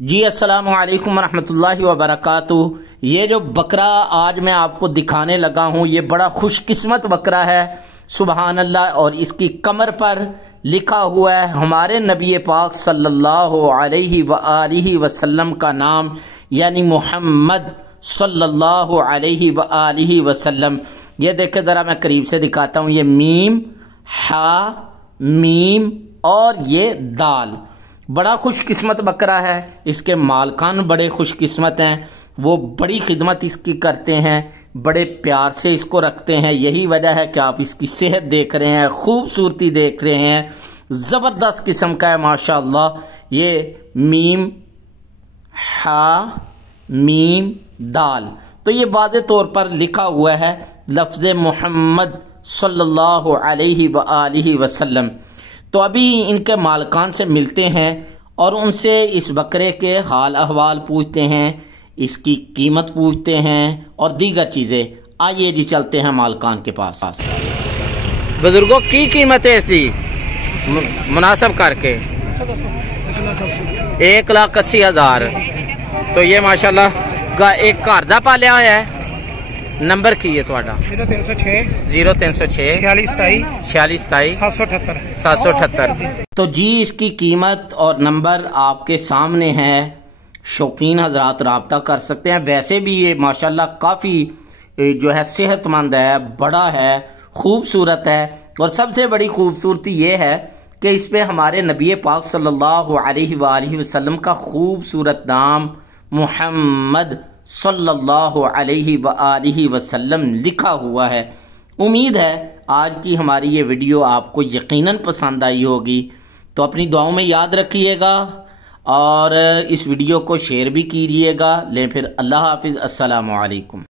जी अस्सलामु अलैकुम रहमतुल्लाहि व बरकातुहू। ये जो बकरा आज मैं आपको दिखाने लगा हूँ ये बड़ा खुशकिस्मत बकरा है, सुबहान अल्लाह। और इसकी कमर पर लिखा हुआ है हमारे नबी पाक सल्लल्लाहु अलैहि व आलिहि वसल्लम का नाम, यानी मोहम्मद सल्लल्लाहु अलैहि व आलिहि वसल्लम। ये देखे ज़रा मैं करीब से दिखाता हूँ। ये मीम, हा, मीम और ये दाल। बड़ा खुशकिस्मत बकरा है। इसके मालकान बड़े खुशकिस्मत हैं, वो बड़ी खिदमत इसकी करते हैं, बड़े प्यार से इसको रखते हैं। यही वजह है कि आप इसकी सेहत देख रहे हैं, खूबसूरती देख रहे हैं, ज़बरदस्त किस्म का है माशाअल्लाह। ये मीम, हा, मीम, दाल। तो ये वाज़े तौर पर लिखा हुआ है लफ्ज़ मोहम्मद सल्लल्लाहु अलैहि व आलिहि वसल्लम। तो अभी इनके मालकान से मिलते हैं और उनसे इस बकरे के हाल अहवाल पूछते हैं, इसकी कीमत पूछते हैं और दीगर चीज़ें। आइए जी चलते हैं मालकान के पास। बुजुर्गों की कीमत है ऐसी मुनासिब करके 1,80,000। तो ये माशाल्लाह का एक घर दा पालिया होया है। नंबर की है थोड़ा 0306 46 778। तो जी इसकी कीमत और नंबर आपके सामने है, शौकीन हजरात रब्ता कर सकते हैं। वैसे भी ये माशाल्लाह काफ़ी जो है सेहतमंद है, बड़ा है, खूबसूरत है। और सबसे बड़ी खूबसूरती ये है कि इस पर हमारे नबी पाक सल्लल्लाहु अलैहि वसल्लम का खूबसूरत नाम मोहम्मद सल्लल्लाहु अलैहि व आलिहि वसल्लम लिखा हुआ है। उम्मीद है आज की हमारी ये वीडियो आपको यकीनन पसंद आई होगी। तो अपनी दुआओं में याद रखिएगा और इस वीडियो को शेयर भी कीजिएगा। ले फिर अल्लाह हाफिज़, अस्सलामु अलैकुम।